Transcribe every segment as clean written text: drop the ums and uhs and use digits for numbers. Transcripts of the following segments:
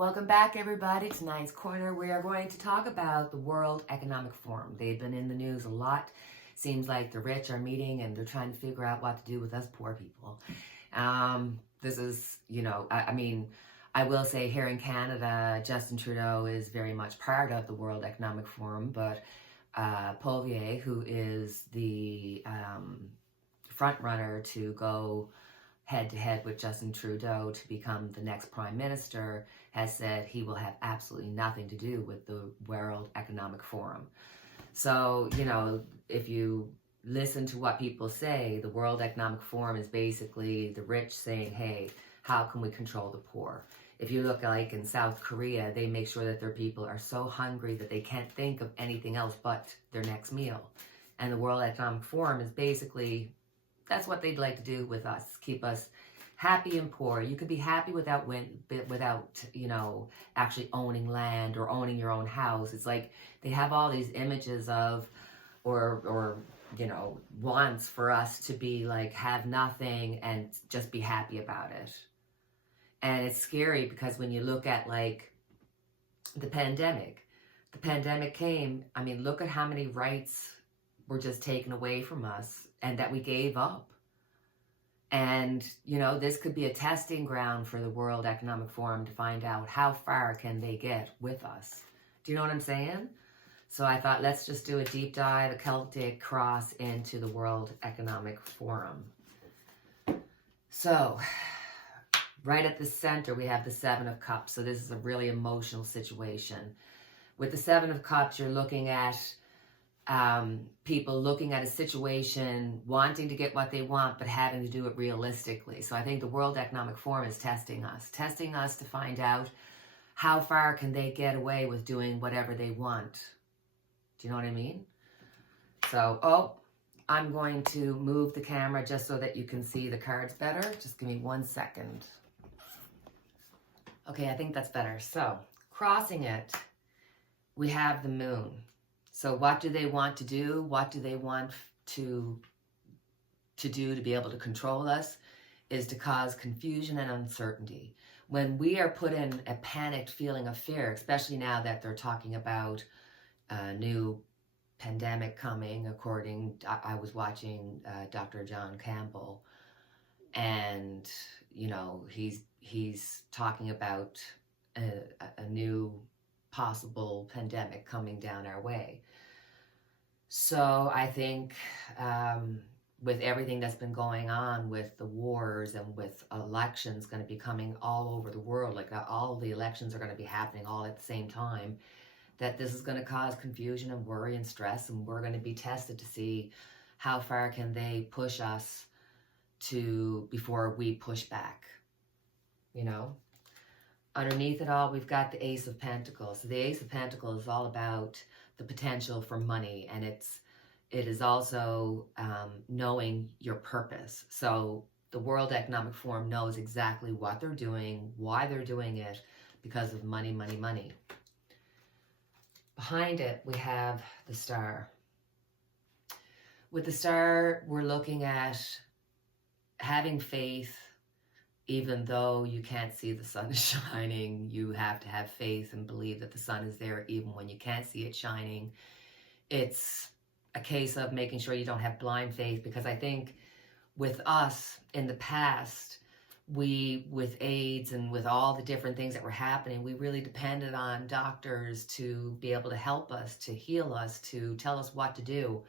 Welcome back, everybody. Tonight's corner, we are going to talk about the World Economic Forum. They've been in the news a lot. Seems like the rich are meeting and they're trying to figure out what to do with us poor people. This is, I will say here in Canada, Justin Trudeau is very much part of the World Economic Forum, but Poilievre, who is the front runner to go head-to-head with Justin Trudeau to become the next prime minister, has said he will have absolutely nothing to do with the World Economic Forum. So, if you listen to what people say, the World Economic Forum is basically the rich saying, hey, how can we control the poor? If you look like in South Korea, they make sure that their people are so hungry that they can't think of anything else but their next meal. And the World Economic Forum is basically, that's what they'd like to do with us, keep us happy and poor. You could be happy without actually owning land or owning your own house. It's like they have all these images of, or wants for us to be like, have nothing and just be happy about it. And it's scary because when you look at like the pandemic came, look at how many rights were just taken away from us and that we gave up. And, this could be a testing ground for the World Economic Forum to find out how far can they get with us. Do you know what I'm saying? So I thought, let's just do a deep dive, a Celtic cross into the World Economic Forum. So, right at the center, we have the Seven of Cups. So this is a really emotional situation. With the Seven of Cups, you're looking at people looking at a situation, wanting to get what they want, but having to do it realistically. So I think the World Economic Forum is testing us to find out how far can they get away with doing whatever they want. Do you know what I mean? So, I'm going to move the camera just so that you can see the cards better. Just give me 1 second. Okay, I think that's better. So, crossing it, we have the moon. So what do they want to do? What do they want to do to be able to control us? Is to cause confusion and uncertainty. When we are put in a panicked feeling of fear, especially now that they're talking about a new pandemic coming, I was watching Dr. John Campbell, and, he's talking about a new possible pandemic coming down our way. So I think with everything that's been going on with the wars and with elections going to be coming all over the world, like all the elections are going to be happening all at the same time, that this is going to cause confusion and worry and stress, and we're going to be tested to see how far can they push us before we push back, Underneath it all, we've got the Ace of Pentacles. So the Ace of Pentacles is all about the potential for money, and it is also knowing your purpose. So the World Economic Forum knows exactly what they're doing, why they're doing it, because of money, money, money. Behind it, we have the Star. With the Star, we're looking at having faith. Even though you can't see the sun shining, you have to have faith and believe that the sun is there even when you can't see it shining. It's a case of making sure you don't have blind faith, because I think with us in the past, with AIDS and with all the different things that were happening, we really depended on doctors to be able to help us, to heal us, to tell us what to do.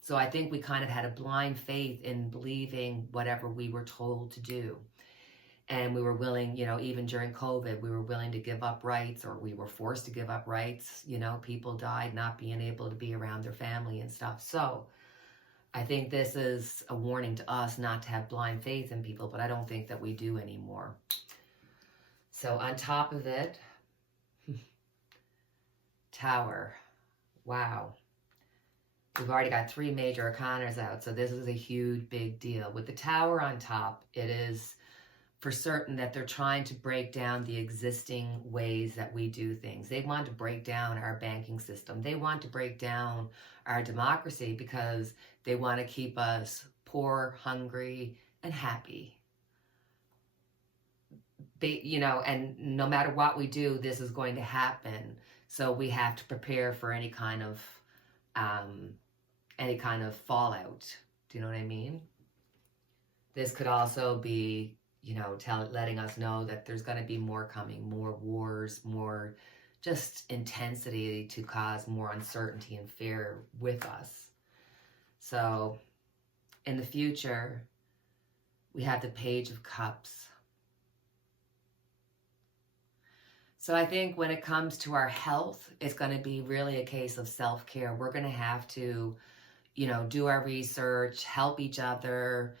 So I think we kind of had a blind faith in believing whatever we were told to do. And we were willing, even during COVID, we were willing to give up rights, or we were forced to give up rights. People died not being able to be around their family and stuff. So I think this is a warning to us not to have blind faith in people, but I don't think that we do anymore. So on top of it, Tower. Wow. We've already got 3 major arcanas out, so this is a huge, big deal. With the Tower on top, it is for certain that they're trying to break down the existing ways that we do things. They want to break down our banking system. They want to break down our democracy because they want to keep us poor, hungry, and happy. you know, and no matter what we do, this is going to happen. So we have to prepare for any kind of fallout. Do you know what I mean? This could also be, you know, letting us know that there's going to be more coming, more wars, more just intensity to cause more uncertainty and fear with us. So in the future, we have the Page of Cups. So I think when it comes to our health, it's going to be really a case of self-care. We're going to have to, you know, do our research, help each other,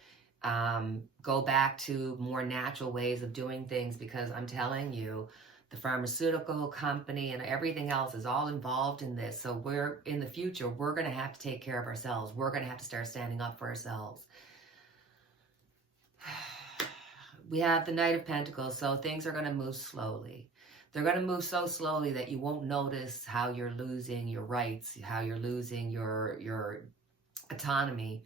go back to more natural ways of doing things, because I'm telling you, the pharmaceutical company and everything else is all involved in this. So in the future, we're going to have to take care of ourselves. We're going to have to start standing up for ourselves. We have the Knight of Pentacles, so things are going to move slowly. They're going to move so slowly that you won't notice how you're losing your rights, how you're losing your autonomy,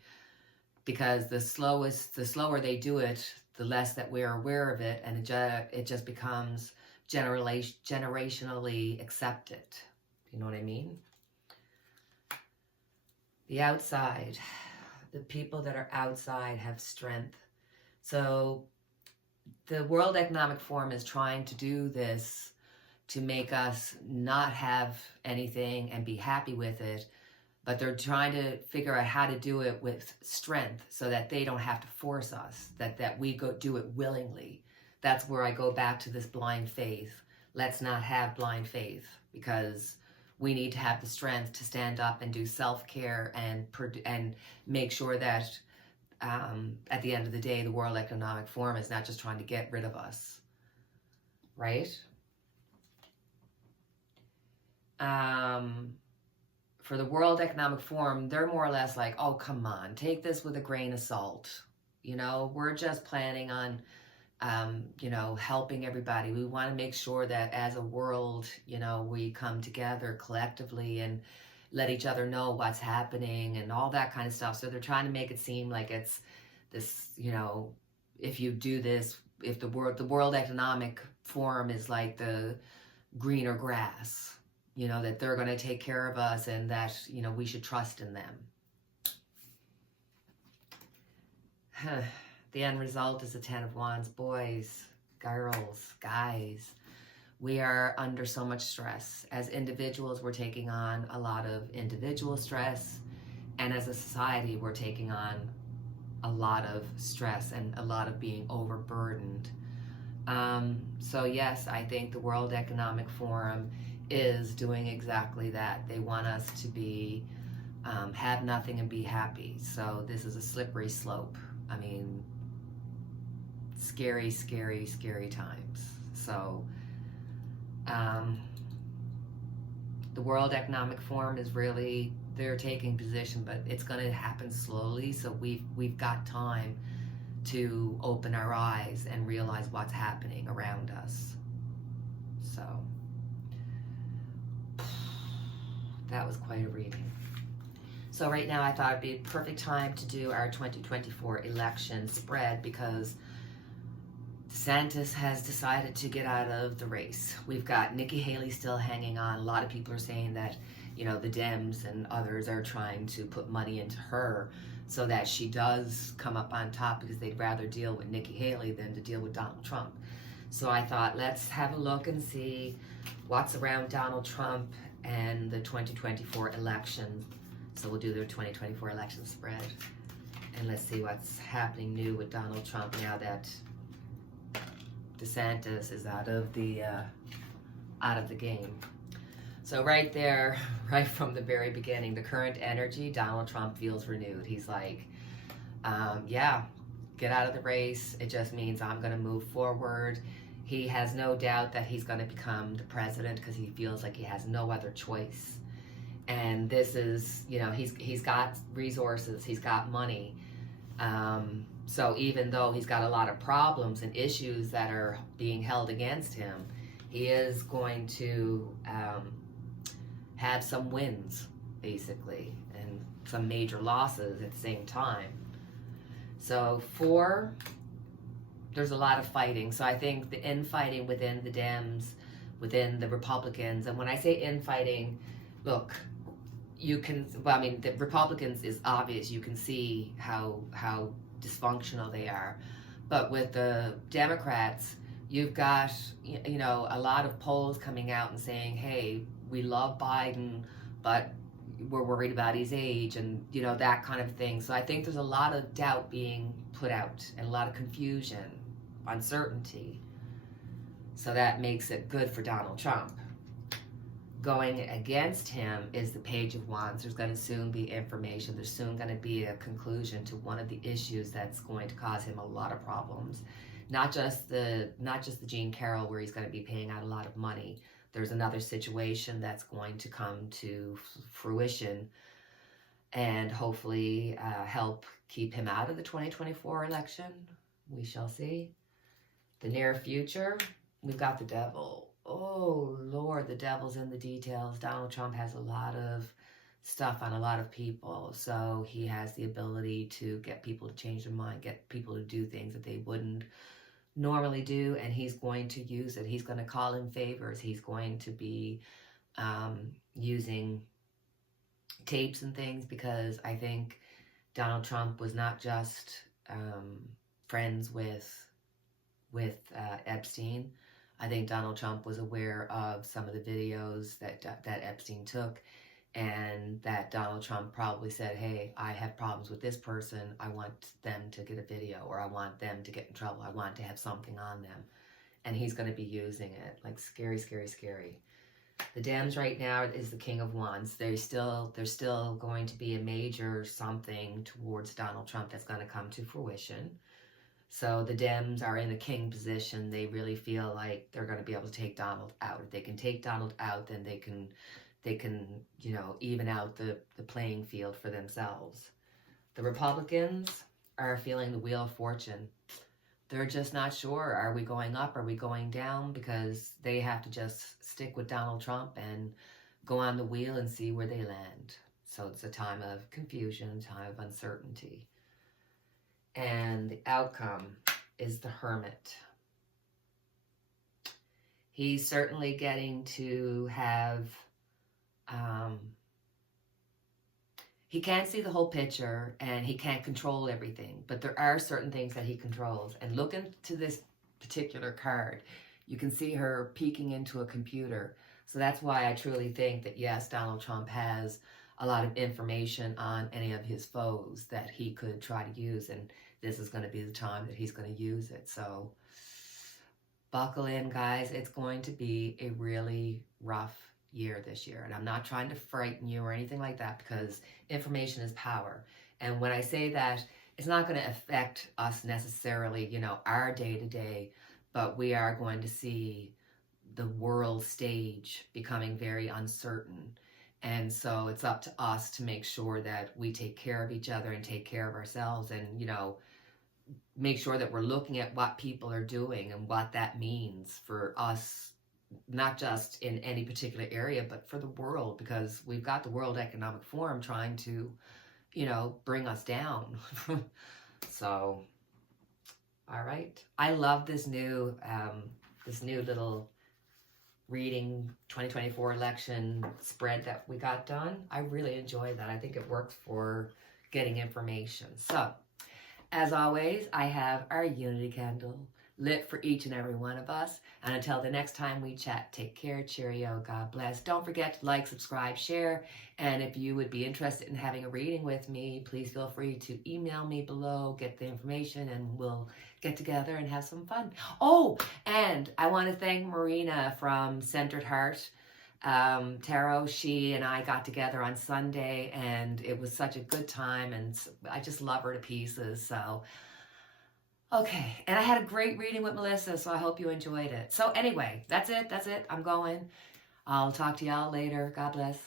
because the slower they do it, the less that we're aware of it, and it just becomes generationally accepted. You know what I mean? The outside, the people that are outside have strength. So the World Economic Forum is trying to do this to make us not have anything and be happy with it, but they're trying to figure out how to do it with strength so that they don't have to force us, that we go do it willingly. That's where I go back to this blind faith. Let's not have blind faith, because we need to have the strength to stand up and do self-care and make sure that at the end of the day, the World Economic Forum is not just trying to get rid of us, right? For the World Economic Forum, they're more or less like, oh, come on, take this with a grain of salt. You know, we're just planning on, you know, helping everybody. We want to make sure that as a world, you know, we come together collectively and let each other know what's happening and all that kind of stuff. So they're trying to make it seem like it's this, you know, if you do this, if the World Economic Forum is like the greener grass, you know, that they're going to take care of us and that, you know, we should trust in them. The end result is the Ten of Wands. Boys, girls, guys, we are under so much stress. As individuals, we're taking on a lot of individual stress. And as a society, we're taking on a lot of stress and a lot of being overburdened. So yes, I think the World Economic Forum is doing exactly that. They want us to be, have nothing and be happy. So this is a slippery slope. I mean, scary, scary, scary times. So the World Economic Forum is really, they're taking position, but it's going to happen slowly. So we've got time to open our eyes and realize what's happening around us. So that was quite a reading. So right now I thought it'd be a perfect time to do our 2024 election spread, because DeSantis has decided to get out of the race. We've got Nikki Haley still hanging on. A lot of people are saying that, you know, the Dems and others are trying to put money into her so that she does come up on top, because they'd rather deal with Nikki Haley than to deal with Donald Trump. So I thought, let's have a look and see what's around Donald Trump and the 2024 election. So we'll do the 2024 election spread, and let's see what's happening new with Donald Trump now that DeSantis is out of the game. So right there, right from the very beginning, the current energy, Donald Trump feels renewed. He's like, yeah, get out of the race. It just means I'm going to move forward. He has no doubt that he's going to become the president, because he feels like he has no other choice. And this is, you know, he's got resources, he's got money. So even though he's got a lot of problems and issues that are being held against him, he is going to have some wins, basically, and some major losses at the same time. So for there's a lot of fighting. So I think the infighting within the Dems, within the Republicans, and when I say infighting, look, you can, well, I mean, the Republicans is obvious. You can see how dysfunctional they are. But with the Democrats, you've got, you know, a lot of polls coming out and saying, hey, we love Biden, but we're worried about his age, and, you know, that kind of thing. So I think there's a lot of doubt being put out and a lot of confusion, uncertainty. So that makes it good for Donald Trump. Going against him is the Page of Wands. There's going to soon be information. There's soon going to be a conclusion to one of the issues that's going to cause him a lot of problems. Not just the Jean Carroll, where he's going to be paying out a lot of money. There's another situation that's going to come to fruition and hopefully help keep him out of the 2024 election. We shall see. The near future, we've got the devil. Oh, Lord, the devil's in the details. Donald Trump has a lot of stuff on a lot of people. So he has the ability to get people to change their mind, get people to do things that they wouldn't normally do, and he's going to use it. He's going to call in favors. He's going to be using tapes and things, because I think Donald Trump was not just friends with Epstein. I think Donald Trump was aware of some of the videos that Epstein took, and that Donald Trump probably said, hey, I have problems with this person. I want them to get a video, or I want them to get in trouble. I want to have something on them. And he's going to be using it. Like, scary, scary, scary. The Dems right now is the King of Wands. There's still going to be a major something towards Donald Trump that's going to come to fruition. So the Dems are in a king position. They really feel like they're going to be able to take Donald out. If they can take Donald out, then they can, you know, even out the playing field for themselves. The Republicans are feeling the wheel of fortune. They're just not sure. Are we going up? Are we going down? Because they have to just stick with Donald Trump and go on the wheel and see where they land. So it's a time of confusion, time of uncertainty. And the outcome is the Hermit. He's certainly getting to have, he can't see the whole picture and he can't control everything, but there are certain things that he controls. And look into this particular card. You can see her peeking into a computer. So that's why I truly think that, yes, Donald Trump has a lot of information on any of his foes that he could try to use, and this is going to be the time that he's going to use it. So buckle in, guys. It's going to be a really rough year this year. And I'm not trying to frighten you or anything like that, because information is power. And when I say that, it's not going to affect us necessarily, you know, our day-to-day, but we are going to see the world stage becoming very uncertain. And so it's up to us to make sure that we take care of each other and take care of ourselves, and, you know, make sure that we're looking at what people are doing and what that means for us, not just in any particular area, but for the world, because we've got the World Economic Forum trying to, you know, bring us down. So, all right. I love this new little reading 2024 election spread that we got done. I really enjoy that. I think it works for getting information. So, as always, I have our unity candle lit for each and every one of us. And until the next time we chat, take care, cheerio, God bless. Don't forget to like, subscribe, share. And if you would be interested in having a reading with me, please feel free to email me below, get the information, and we'll get together and have some fun. Oh, and I want to thank Marina from Centered Heart Tarot. She and I got together on Sunday, and it was such a good time, and I just love her to pieces. So okay, and I had a great reading with Melissa, so I hope you enjoyed it. So anyway, that's it. I'm going. I'll talk to y'all later. God bless.